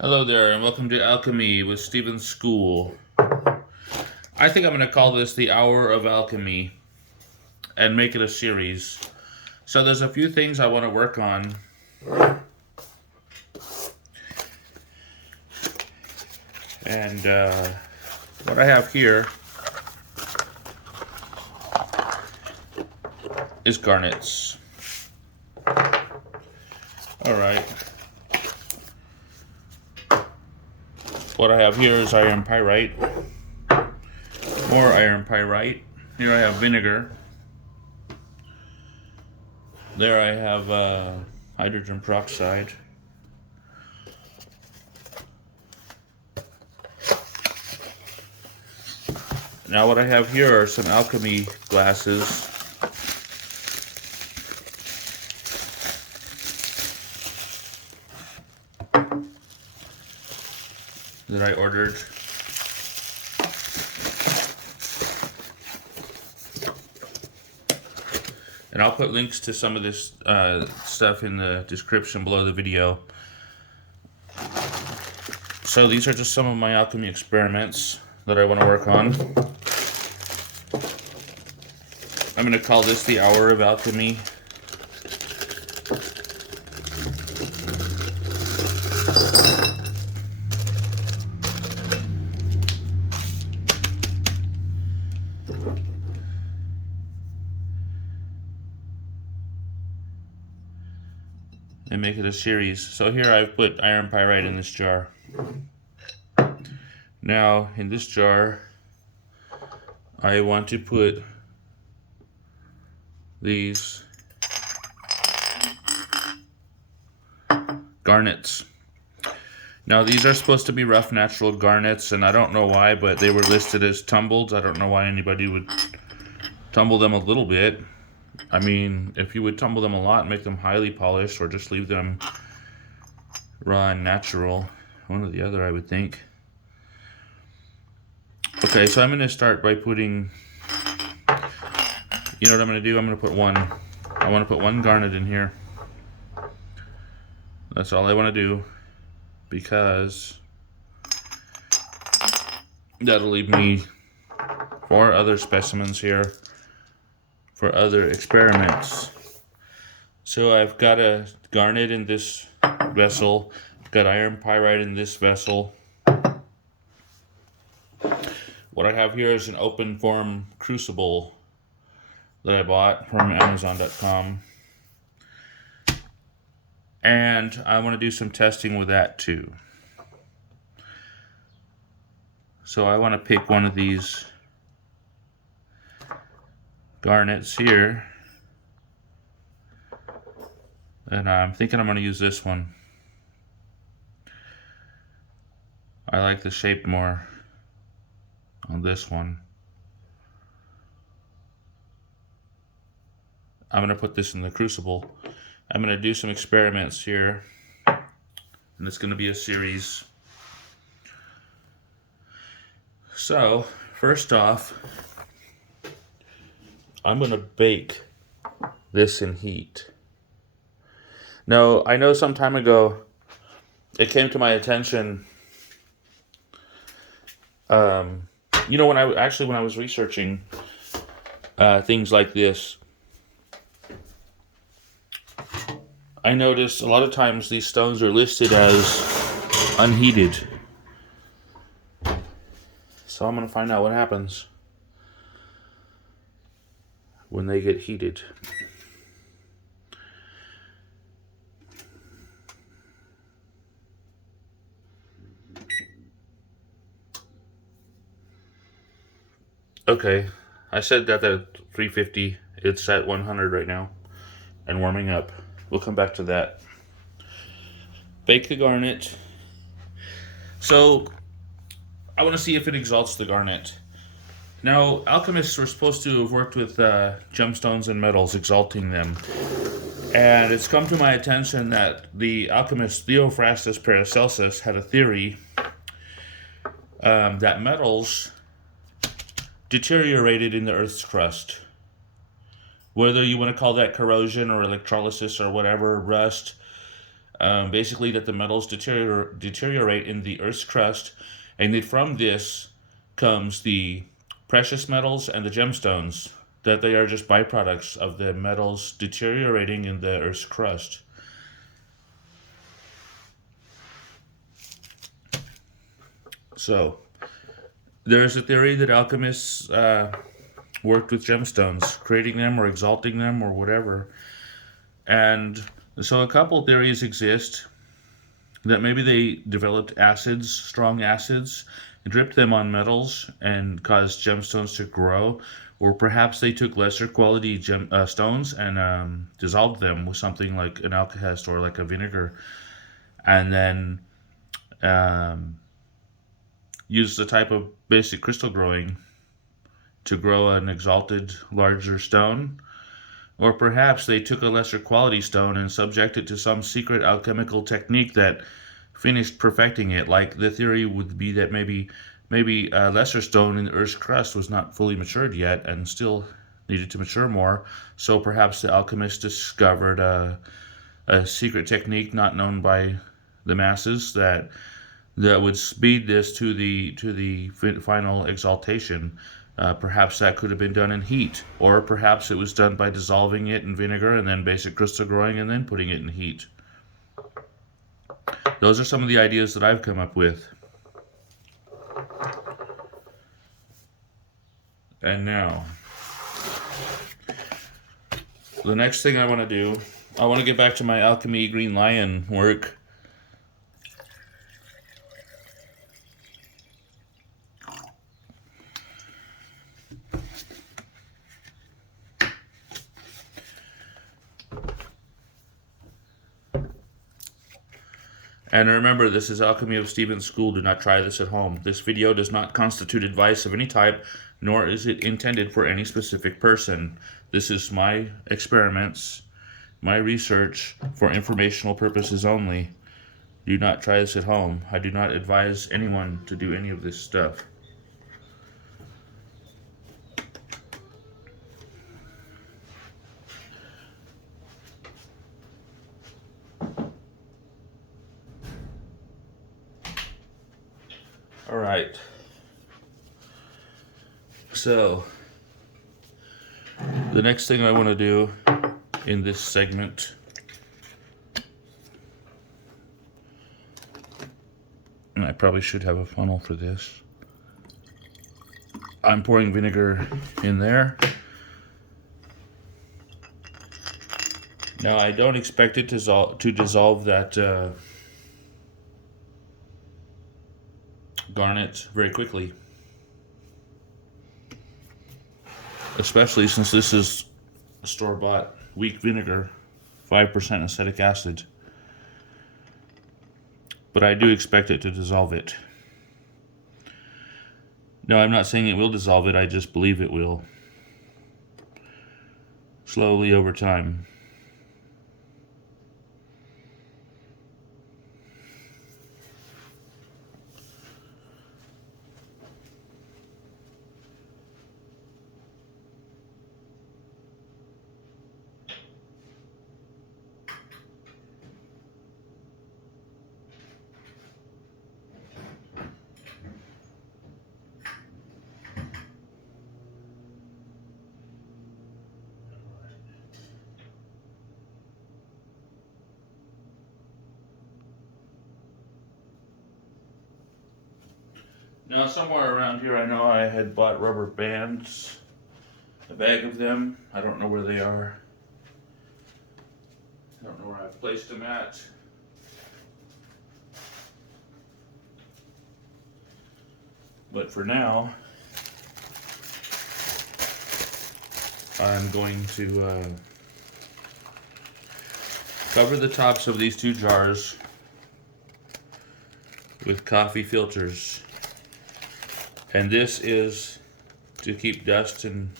Hello there, and welcome to Alchemy with Stephen School. I think I'm going to call this the Hour of Alchemy and make it a series. So there's a few things I want to work on. And what I have here is garnets. Alright. What I have here is iron pyrite. More iron pyrite. Here I have vinegar. There I have hydrogen peroxide. Now what I have here are some alchemy glasses. That I ordered. And I'll put links to some of this stuff in the description below the video. So these are just some of my alchemy experiments that I want to work on. I'm going to call this the Hour of Alchemy. And make it a series. So here I've put iron pyrite in this jar. Now in this jar I want to put these garnets. Now these are supposed to be rough natural garnets, and I don't know why, but they were listed as tumbled. I don't know why anybody would tumble them a little bit. I mean, if you would tumble them a lot and make them highly polished, or just leave them raw and natural, one or the other I would think. Okay, so I'm going to start by putting, you know what I'm going to do? I'm going to put I want to put one garnet in here. That's all I want to do, because that'll leave me 4 other specimens here for other experiments. So I've got a garnet in this vessel, I've got iron pyrite in this vessel. What I have here is an open form crucible that I bought from Amazon.com. And I want to do some testing with that too. So I want to pick one of these garnets here, and I'm thinking I'm going to use this one. I like the shape more on this one. I'm going to put this in the crucible. I'm going to do some experiments here, and it's going to be a series. So first off, I'm going to bake this in heat. Now, I know some time ago it came to my attention, you know, when I was researching things like this, I noticed a lot of times these stones are listed as unheated. So I'm going to find out what happens when they get heated. Okay, I said that at 350. It's at 100 right now and warming up. We'll come back to that. Bake the garnet. So I want to see if it exalts the garnet. Now, alchemists were supposed to have worked with gemstones and metals, exalting them. And it's come to my attention that the alchemist Theophrastus Paracelsus had a theory that metals deteriorated in the Earth's crust. Whether you want to call that corrosion or electrolysis or whatever, rust, Basically that the metals deteriorate in the Earth's crust, and that from this comes the precious metals and the gemstones, that they are just byproducts of the metals deteriorating in the Earth's crust. So, there's a theory that alchemists worked with gemstones, creating them or exalting them or whatever. And so a couple theories exist that maybe they developed acids, strong acids, and dripped them on metals and caused gemstones to grow. Or perhaps they took lesser quality stones and dissolved them with something like an alkahest or like a vinegar, and then used the type of basic crystal growing to grow an exalted, larger stone. Or perhaps they took a lesser quality stone and subjected it to some secret alchemical technique that finished perfecting it. Like the theory would be that maybe a lesser stone in the Earth's crust was not fully matured yet and still needed to mature more. So perhaps the alchemists discovered a secret technique not known by the masses that would speed this to the final exaltation. Perhaps that could have been done in heat, or perhaps it was done by dissolving it in vinegar and then basic crystal growing and then putting it in heat. Those are some of the ideas that I've come up with. And now, the next thing I want to do, I want to get back to my Alchemy Green Lion work. And remember, this is Alchemy of Stephen's School. Do not try this at home. This video does not constitute advice of any type, nor is it intended for any specific person. This is my experiments, my research for informational purposes only. Do not try this at home. I do not advise anyone to do any of this stuff. All right. So, the next thing I want to do in this segment, and I probably should have a funnel for this. I'm pouring vinegar in there. Now, I don't expect it to dissolve that garnet very quickly, especially since this is store-bought weak vinegar, 5% acetic acid. But I do expect it to dissolve it. No, I'm not saying it will dissolve it, I just believe it will. Slowly over time. Now, somewhere around here, I know I had bought rubber bands, a bag of them. I don't know where they are. I don't know where I've placed them at. But for now, I'm going to cover the tops of these two jars with coffee filters. And this is to keep dust and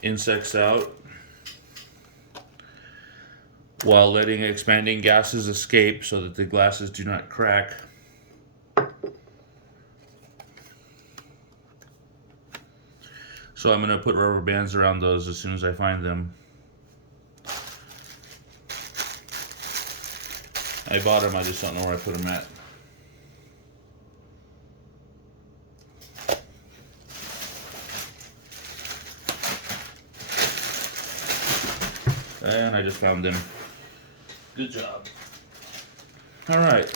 insects out while letting expanding gases escape so that the glasses do not crack. So I'm going to put rubber bands around those as soon as I find them. I bought them, I just don't know where I put them at. And I just found them. Good job. All right.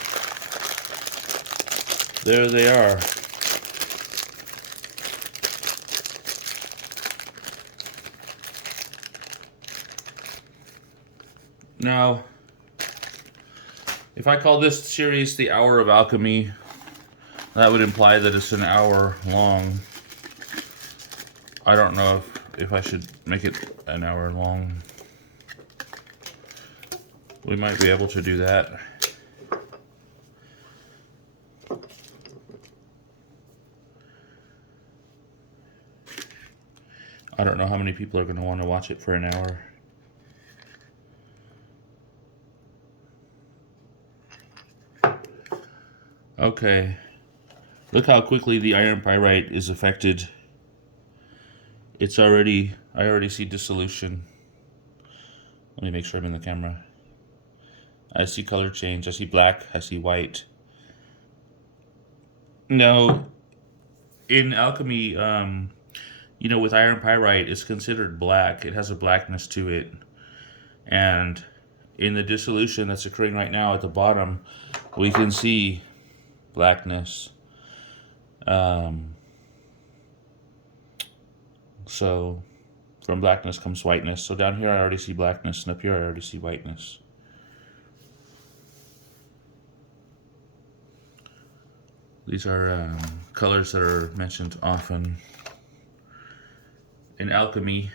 There they are. Now, if I call this series the Hour of Alchemy, that would imply that it's an hour long. I don't know if I should make it an hour long. We might be able to do that. I don't know how many people are going to want to watch it for an hour. Okay. Look how quickly the iron pyrite is affected. I already see dissolution. Let me make sure I'm in the camera. I see color change. I see black. I see white. No, in alchemy, with iron pyrite, it's considered black. It has a blackness to it. And in the dissolution that's occurring right now at the bottom, we can see blackness. So from blackness comes whiteness. So down here I already see blackness, and up here I already see whiteness. These are colors that are mentioned often in alchemy.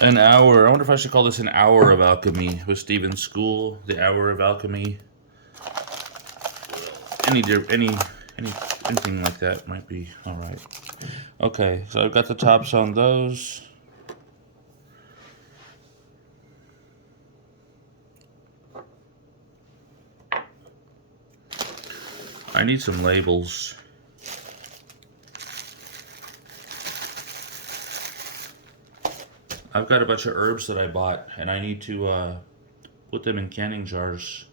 An hour. I wonder if I should call this an hour of alchemy with Stephen's school. The hour of alchemy. Anything like that might be all right. Okay, so I've got the tops on those. I need some labels. I've got a bunch of herbs that I bought, and I need to put them in canning jars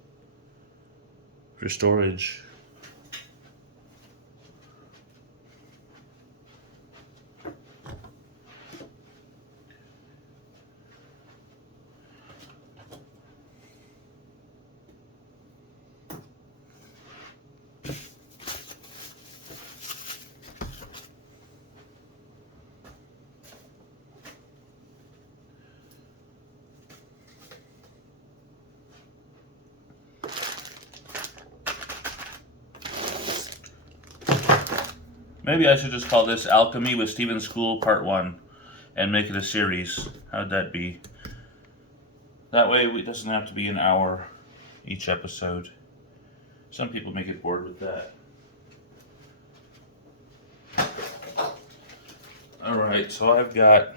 for storage. Maybe I should just call this Alchemy with Stephen's School Part 1 and make it a series. How'd that be? That way it doesn't have to be an hour each episode. Some people may get bored with that. Alright, so I've got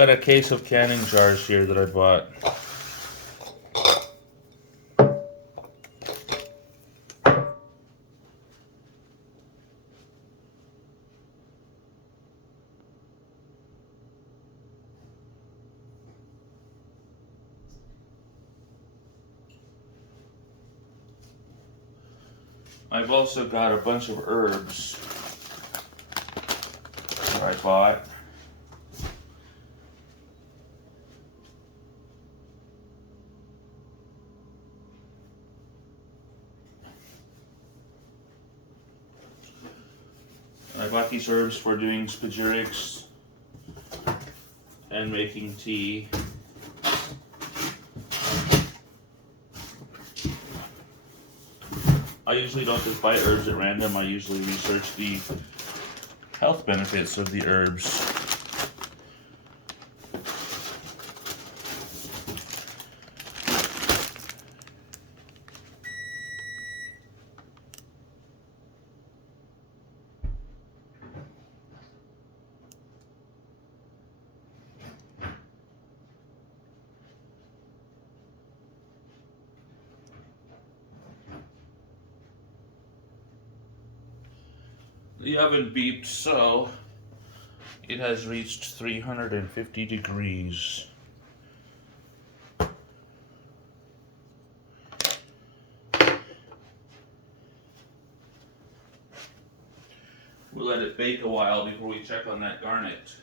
a case of canning jars here that I bought. I've also got a bunch of herbs that I bought. I bought these herbs for doing spagyrics and making tea. I usually don't just buy herbs at random. I usually research the health benefits of the herbs. The oven beeped, so it has reached 350 degrees. We'll let it bake a while before we check on that garnet.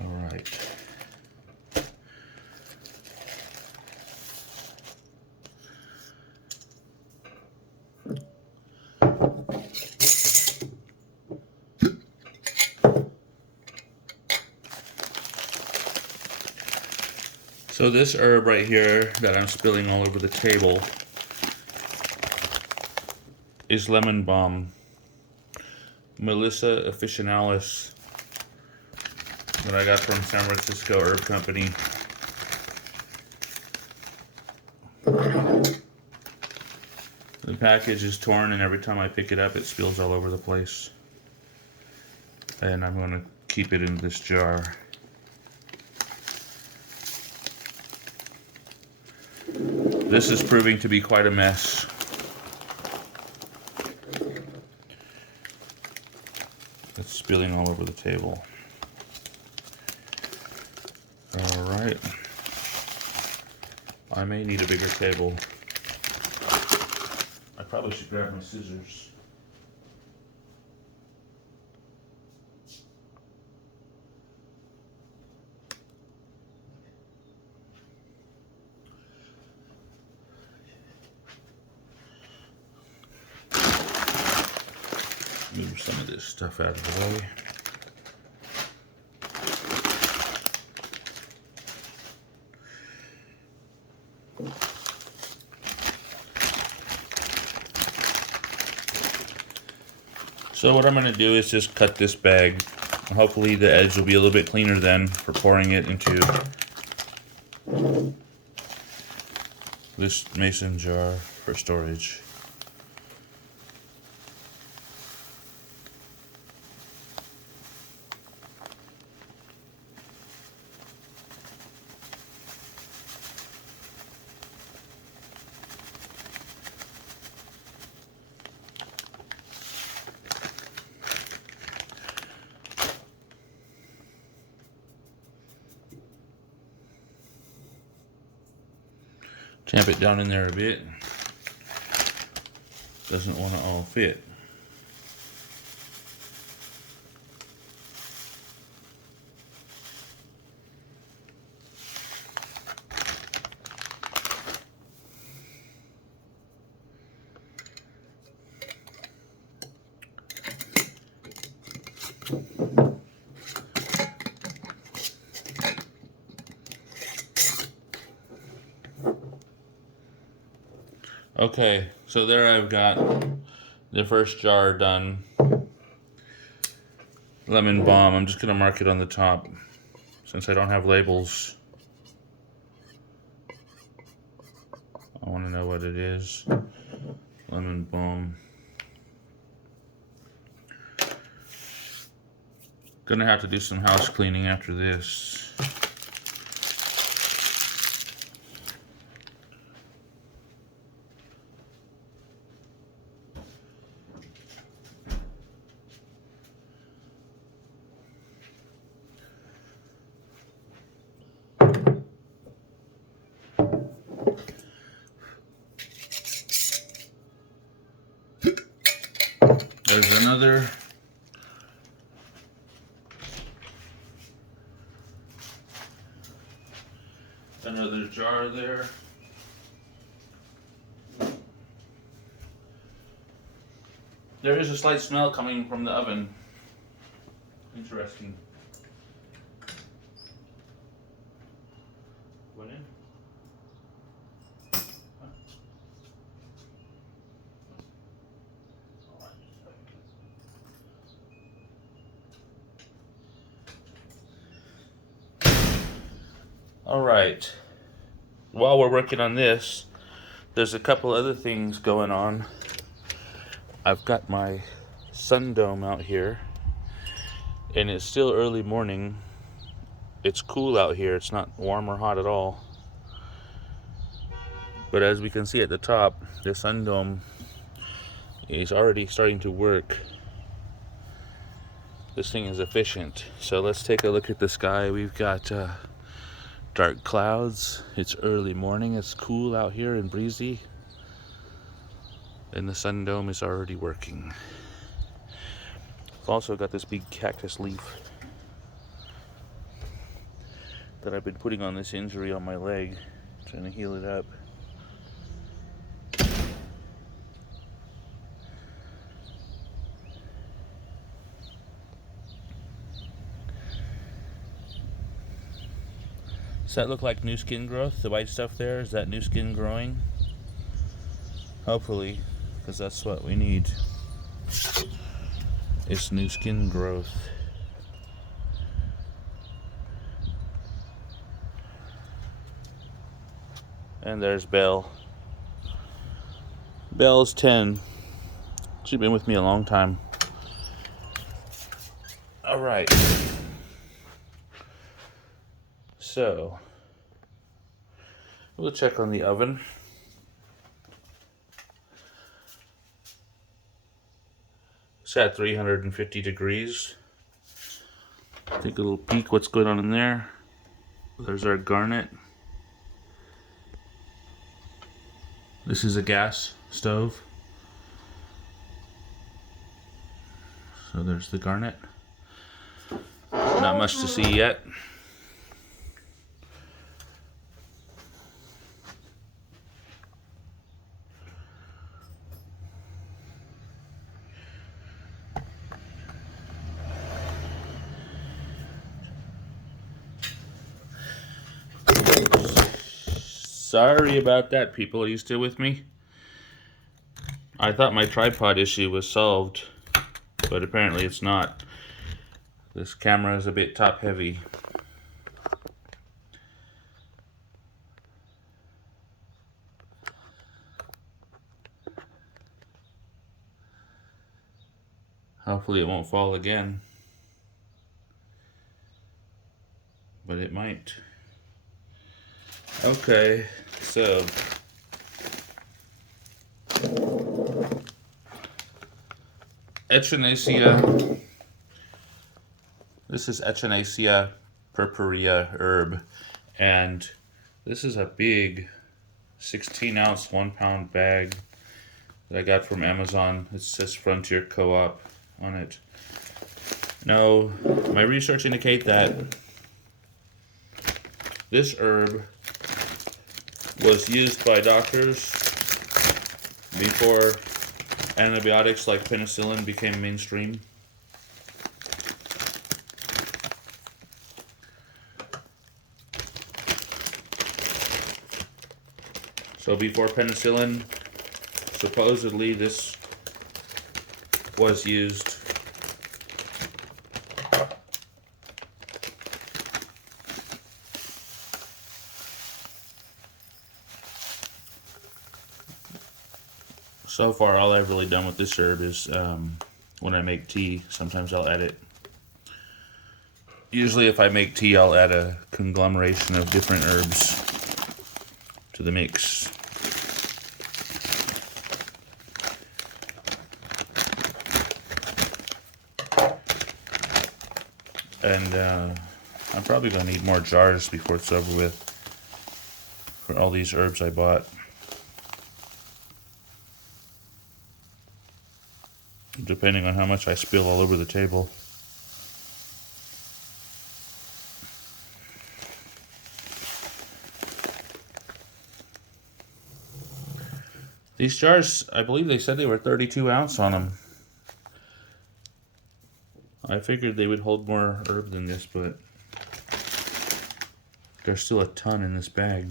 All right. So this herb right here that I'm spilling all over the table is lemon balm, Melissa officinalis, that I got from San Francisco Herb Company. The package is torn, and every time I pick it up, it spills all over the place. And I'm going to keep it in this jar. This is proving to be quite a mess. It's spilling all over the table. All right. I may need a bigger table. I probably should grab my scissors. Move some of this stuff out of the way. So what I'm going to do is just cut this bag. Hopefully the edge will be a little bit cleaner then for pouring it into this mason jar for storage. Tamp it down in there a bit. Doesn't want to all fit. Okay, so there I've got the first jar done. Lemon balm. I'm just going to mark it on the top since I don't have labels. I want to know what it is. Lemon balm. Gonna have to do some house cleaning after this. There's another jar there. There is a slight smell coming from the oven. Interesting. Went in? All right. While we're working on this, there's a couple other things going on. I've got my sun dome out here, and it's still early morning, it's cool out here. It's not warm or hot at all. But as we can see at the top, the sun dome is already starting to work. This thing is efficient. So let's take a look at the sky. We've got dark clouds. It's early morning. It's cool out here and breezy. And the sun dome is already working. I've also got this big cactus leaf that I've been putting on this injury on my leg, trying to heal it up. Does that look like new skin growth? The white stuff there, is that new skin growing? Hopefully, because that's what we need. It's new skin growth. And there's Belle. Belle's 10. She's been with me a long time. Alright. So, we'll check on the oven. It's at 350 degrees. Take a little peek what's going on in there. There's our garnet. This is a gas stove. So there's the garnet. Not much to see yet. Sorry about that, people. Are you still with me? I thought my tripod issue was solved, but apparently it's not. This camera is a bit top heavy. Hopefully it won't fall again, but it might. Okay, so Echinacea. This is Echinacea purpurea herb, and this is a big 16-ounce 1-pound bag that I got from Amazon. It says Frontier Co-op on it. Now, my research indicate that this herb was used by doctors before antibiotics like penicillin became mainstream. So before penicillin, supposedly this was used. So far, all I've really done with this herb is when I make tea, sometimes I'll add it. Usually if I make tea, I'll add a conglomeration of different herbs to the mix. And I'm probably going to need more jars before it's over with for all these herbs I bought. Depending on how much I spill all over the table. These jars, I believe they said they were 32 ounce on them. I figured they would hold more herb than this, but there's still a ton in this bag.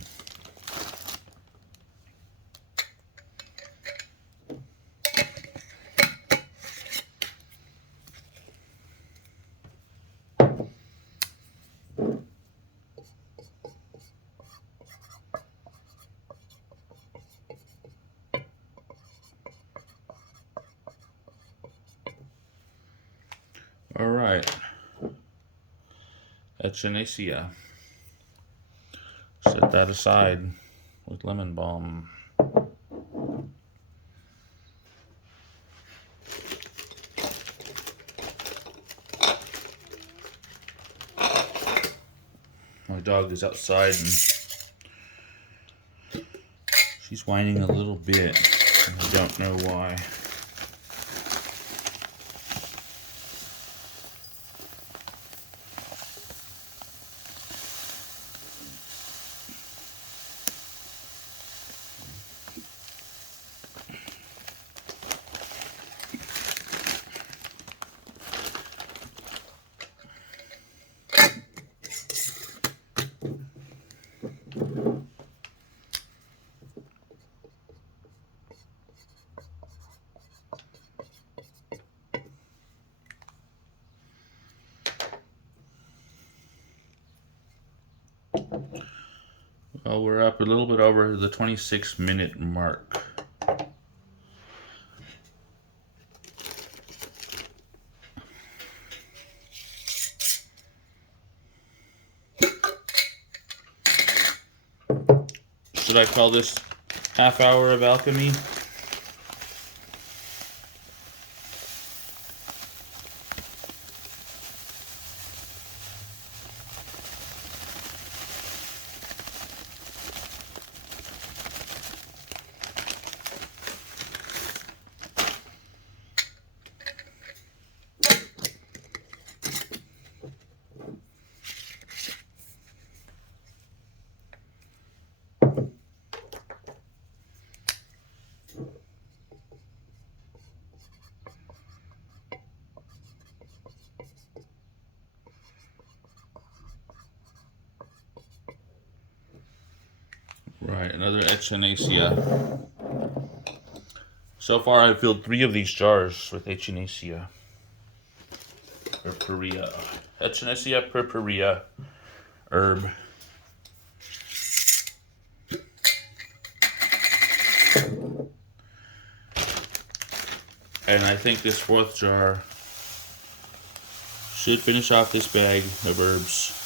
Alright, Echinacea. Set that aside with lemon balm. My dog is outside and she's whining a little bit. I don't know why. Well, we're up a little bit over the 26-minute mark. Should I call this half hour of alchemy? Right, another echinacea. So far I've filled 3 of these jars with echinacea. Purpurea. Echinacea purpurea herb. And I think this 4th jar should finish off this bag of herbs.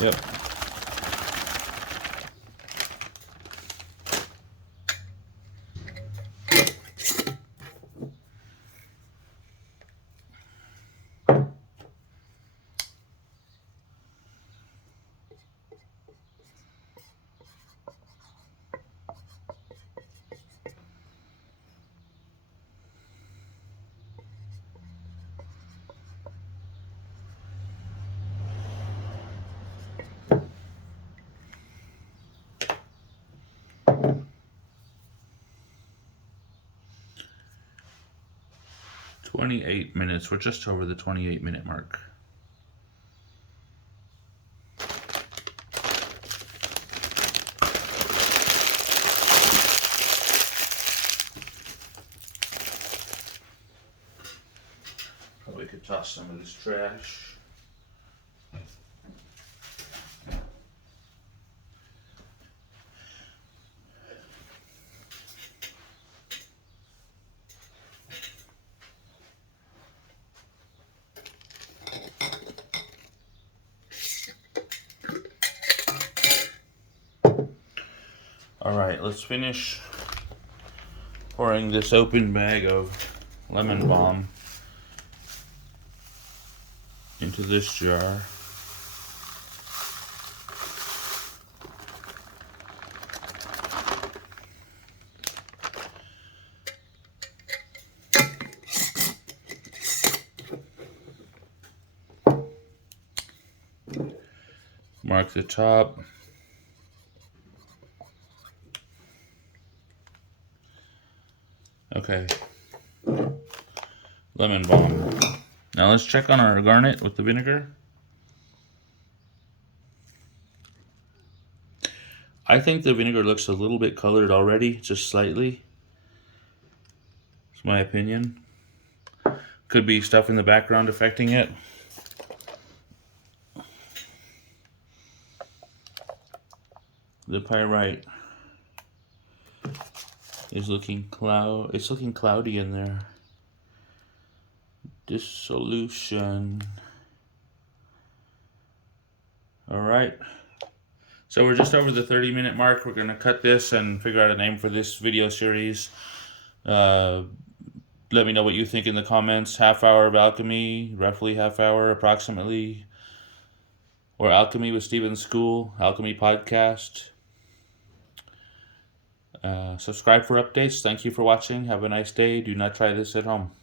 Yep. "28 minutes. We're just over the 28-minute mark. Probably could toss some of this trash. Alright, let's finish pouring this open bag of lemon balm into this jar. Mark the top. Okay. Lemon balm. Now let's check on our garnet with the vinegar. I think the vinegar looks a little bit colored already, just slightly. It's my opinion. Could be stuff in the background affecting it. The pyrite is looking it's looking cloudy in there. Dissolution. All right. So we're just over the 30-minute mark. We're going to cut this and figure out a name for this video series. Let me know what you think in the comments. Half hour of alchemy, roughly half hour, approximately. Or Alchemy with Steven School, Alchemy podcast. Subscribe for updates. Thank you for watching. Have a nice day. Do not try this at home.